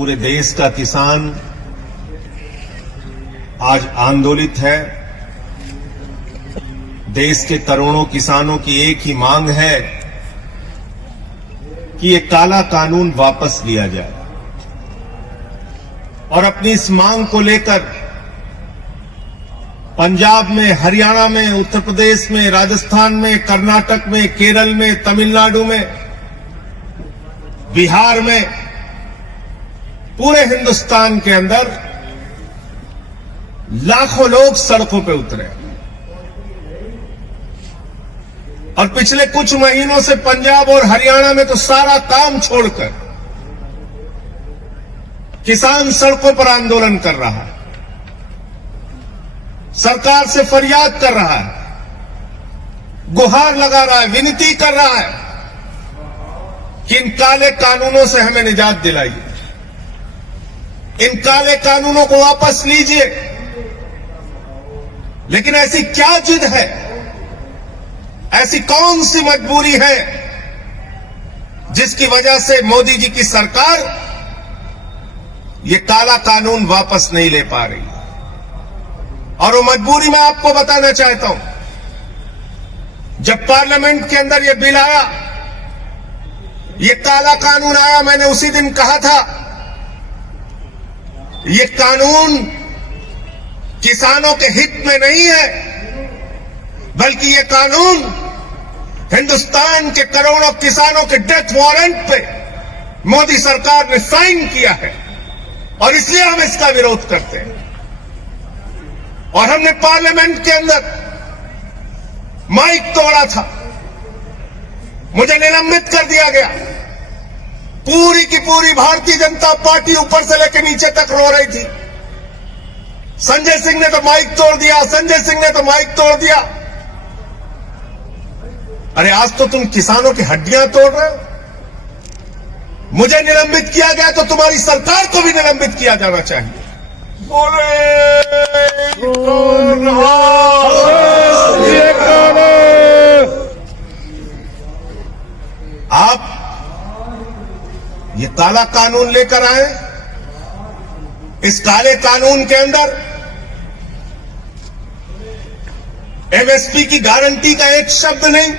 पूरे देश का किसान आज आंदोलित है। देश के करोड़ों किसानों की एक ही मांग है कि ये काला कानून वापस लिया जाए और अपनी इस मांग को लेकर पंजाब में, हरियाणा में, उत्तर प्रदेश में, राजस्थान में, कर्नाटक में, केरल में, तमिलनाडु में, बिहार में, पूरे हिंदुस्तान के अंदर लाखों लोग सड़कों पे उतरे और पिछले कुछ महीनों से पंजाब और हरियाणा में तो सारा काम छोड़कर किसान सड़कों पर आंदोलन कर रहा है, सरकार से फरियाद कर रहा है, गुहार लगा रहा है, विनती कर रहा है कि इन काले कानूनों से हमें निजात दिलाइए, इन काले कानूनों को वापस लीजिए। लेकिन ऐसी क्या जिद है, ऐसी कौन सी मजबूरी है जिसकी वजह से मोदी जी की सरकार ये काला कानून वापस नहीं ले पा रही? और वो मजबूरी मैं आपको बताना चाहता हूं। जब पार्लियामेंट के अंदर ये बिल आया, ये काला कानून आया, मैंने उसी दिन कहा था ये कानून किसानों के हित में नहीं है, बल्कि ये कानून हिंदुस्तान के करोड़ों किसानों के डेथ वारंट पे मोदी सरकार ने साइन किया है और इसलिए हम इसका विरोध करते हैं। और हमने पार्लियामेंट के अंदर माइक तोड़ा था, मुझे निलंबित कर दिया गया। पूरी की पूरी भारतीय जनता पार्टी ऊपर से लेकर नीचे तक रो रही थी, संजय सिंह ने तो माइक तोड़ दिया, संजय सिंह ने तो माइक तोड़ दिया। अरे आज तो तुम किसानों की हड्डियां तोड़ रहे हो। मुझे निलंबित किया गया तो तुम्हारी सरकार को भी निलंबित किया जाना चाहिए। आप ये काला कानून लेकर आए, इस काले कानून के अंदर एमएसपी की गारंटी का एक शब्द नहीं।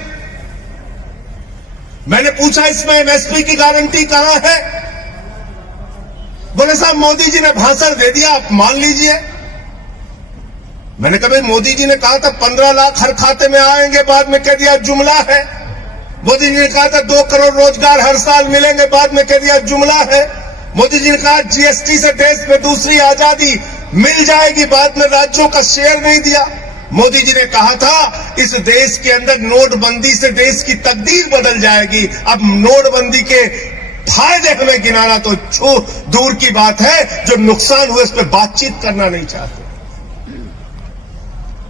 मैंने पूछा इसमें एमएसपी की गारंटी कहां है? बोले साहब मोदी जी ने भाषण दे दिया, आप मान लीजिए। मैंने कहा भाई मोदी जी ने कहा था 15 लाख हर खाते में आएंगे, बाद में कह दिया जुमला है। मोदी जी ने कहा था 2 करोड़ रोजगार हर साल मिलेंगे, बाद में कह दिया जुमला है। मोदी जी ने कहा जीएसटी से देश में दूसरी आजादी मिल जाएगी, बाद में राज्यों का शेयर नहीं दिया। मोदी जी ने कहा था इस देश के अंदर नोटबंदी से देश की तकदीर बदल जाएगी। अब नोटबंदी के फायदे हमें गिनाना तो दूर की बात है, जो नुकसान हुए उस पर बातचीत करना नहीं चाहते।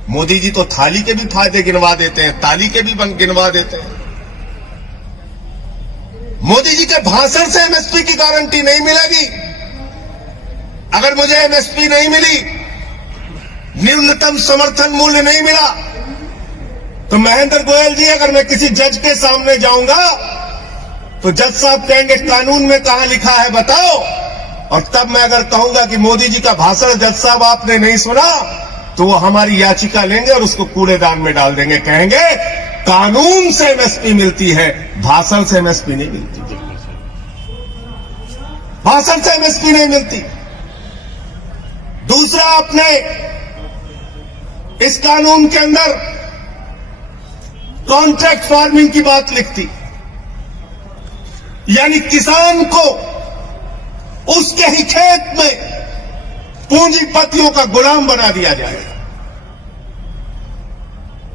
मोदी जी तो थाली के भी फायदे गिनवा देते हैं, ताली के भी गिनवा देते हैं। मोदी जी के भाषण से एमएसपी की गारंटी नहीं मिलेगी। अगर मुझे एमएसपी नहीं मिली, न्यूनतम समर्थन मूल्य नहीं मिला, तो महेंद्र गोयल जी अगर मैं किसी जज के सामने जाऊंगा तो जज साहब कहेंगे कानून में कहां लिखा है बताओ। और तब मैं अगर कहूंगा कि मोदी जी का भाषण जज साहब आपने नहीं सुना, तो वो हमारी याचिका लेंगे और उसको कूड़ेदान में डाल देंगे। कहेंगे कानून से एमएसपी मिलती है, भाषण से एमएसपी नहीं मिलती, भाषण से एमएसपी नहीं मिलती। दूसरा, आपने इस कानून के अंदर कॉन्ट्रैक्ट फार्मिंग की बात लिखती, यानी किसान को उसके ही खेत में पूंजीपतियों का गुलाम बना दिया जाएगा।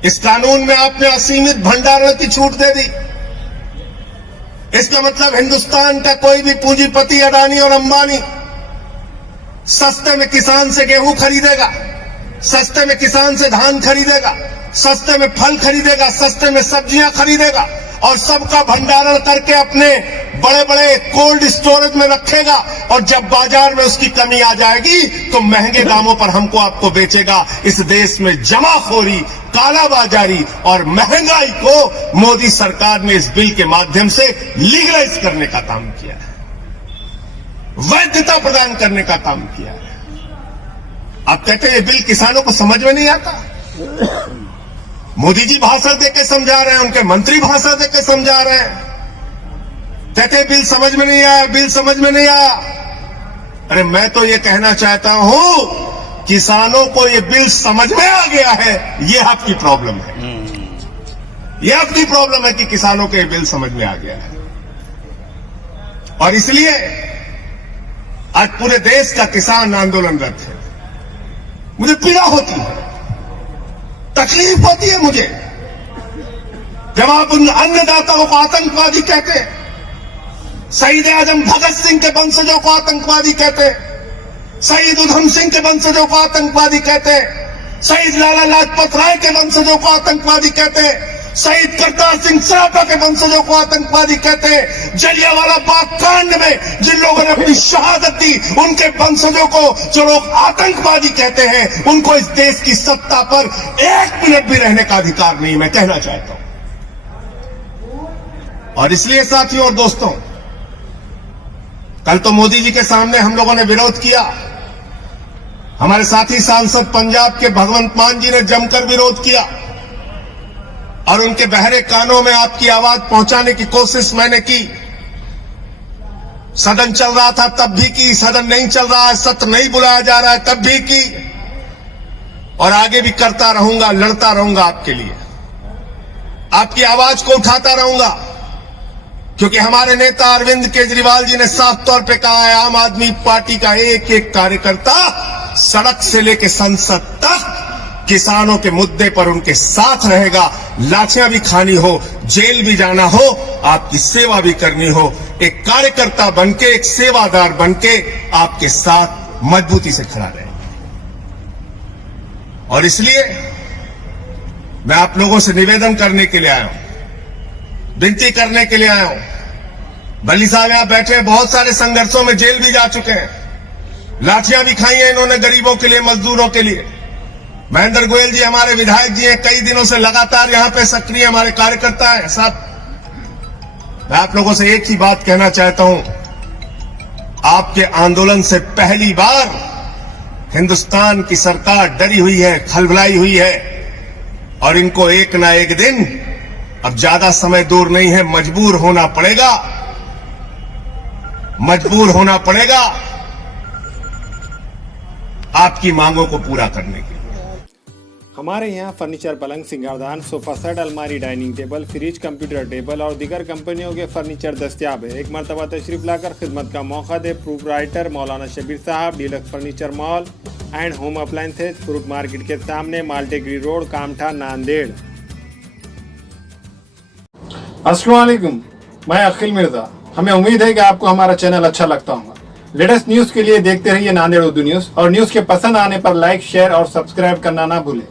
इस कानून में आपने असीमित भंडारण की छूट दे दी। इसका मतलब हिंदुस्तान का कोई भी पूंजीपति, अडानी और अंबानी, सस्ते में किसान से गेहूं खरीदेगा, सस्ते में किसान से धान खरीदेगा, सस्ते में फल खरीदेगा, सस्ते में सब्जियां खरीदेगा और सबका भंडारण करके अपने बड़े बड़े कोल्ड स्टोरेज में रखेगा। और जब बाजार में उसकी कमी आ जाएगी तो महंगे दामों पर हमको आपको बेचेगा। इस देश में जमाखोरी, कालाबाजारी और महंगाई को मोदी सरकार ने इस बिल के माध्यम से लीगलाइज करने का काम किया है। वैधता प्रदान करने का काम किया है। आप कहते हैं ये बिल किसानों को समझ में नहीं आता। मोदी जी भाषण देकर समझा रहे हैं, उनके मंत्री भाषण देकर समझा रहे हैं, कहते हैं बिल समझ में नहीं आया, बिल समझ में नहीं आया। अरे मैं तो ये कहना चाहता हूं, किसानों को ये बिल समझ में आ गया है, ये आपकी प्रॉब्लम है। ये आपकी प्रॉब्लम है कि किसानों को ये बिल समझ में आ गया है। और इसलिए आज पूरे देश का किसान आंदोलनरत है। मुझे पीड़ा होती है, तकलीफ होती है मुझे, जब आप उन अन्नदाताओं को आतंकवादी कहते हैं, शहीद आजम भगत सिंह के वंशजों को आतंकवादी कहते हैं, शहीद उधम सिंह के वंशजों को आतंकवादी कहते हैं, शहीद लाला लाजपत राय के वंशजों को आतंकवादी कहते हैं, शहीद करतार सिंह सराफा के वंशजों को आतंकवादी कहते हैं, जलियांवाला बाग कांड में जिन लोगों ने अपनी शहादत दी उनके वंशजों को जो लोग आतंकवादी कहते हैं, उनको इस देश की सत्ता पर 1 मिनट भी रहने का अधिकार नहीं, मैं कहना चाहता हूं। और इसलिए साथियों और दोस्तों, कल तो मोदी जी के सामने हम लोगों ने विरोध किया। हमारे साथी सांसद पंजाब के भगवंत मान जी ने जमकर विरोध किया और उनके बहरे कानों में आपकी आवाज पहुंचाने की कोशिश मैंने की। सदन चल रहा था तब भी की, सदन नहीं चल रहा है, सत्र नहीं बुलाया जा रहा है तब भी की, और आगे भी करता रहूंगा, लड़ता रहूंगा आपके लिए, आपकी आवाज को उठाता रहूंगा। क्योंकि हमारे नेता अरविंद केजरीवाल जी ने साफ तौर पे कहा है, आम आदमी पार्टी का एक एक कार्यकर्ता सड़क से लेकर संसद तक किसानों के मुद्दे पर उनके साथ रहेगा। लाठियां भी खानी हो, जेल भी जाना हो, आपकी सेवा भी करनी हो, एक कार्यकर्ता बनके, एक सेवादार बनके आपके साथ मजबूती से खड़ा रहेगा। और इसलिए मैं आप लोगों से निवेदन करने के लिए आया हूं, विनती करने के लिए आया हूं। बल्ली साहब यहां बैठे बहुत सारे संघर्षों में जेल भी जा चुके हैं, लाठियां भी खाई हैं इन्होंने गरीबों के लिए, मजदूरों के लिए। महेंद्र गोयल जी हमारे विधायक जी हैं, कई दिनों से लगातार यहां पे सक्रिय हमारे कार्यकर्ता हैं साहब। मैं आप लोगों से एक ही बात कहना चाहता हूं, आपके आंदोलन से पहली बार हिंदुस्तान की सरकार डरी हुई है, खलबलाई हुई है, और इनको एक ना एक दिन, अब ज्यादा समय दूर नहीं है, मजबूर होना पड़ेगा, मजबूर होना पड़ेगा आपकी मांगों को पूरा करने के लिए। हमारे यहाँ फर्नीचर, पलंग, सिंगारदान, सोफा सेट, अलमारी, dining table, fridge, computer table और दीगर कंपनियों के फर्नीचर दस्तियाब है। एक मरतबा तशरीफ लाकर खिदमत का मौका दे। प्रोप्राइटर मौलाना शबीर साहब, deluxe furniture mall and home appliances, fruit market के सामने, माल्टेगिरी रोड, कामठा, नांदेड़। अस्सलाम वालेकुम, मैं अखिल मिर्जा। हमें उम्मीद है कि आपको हमारा चैनल अच्छा लगता होगा। लेटेस्ट न्यूज के लिए देखते रहिए नांदेड़ उर्दू न्यूज, और न्यूज के पसंद आने पर लाइक, शेयर और सब्सक्राइब करना ना भूलें।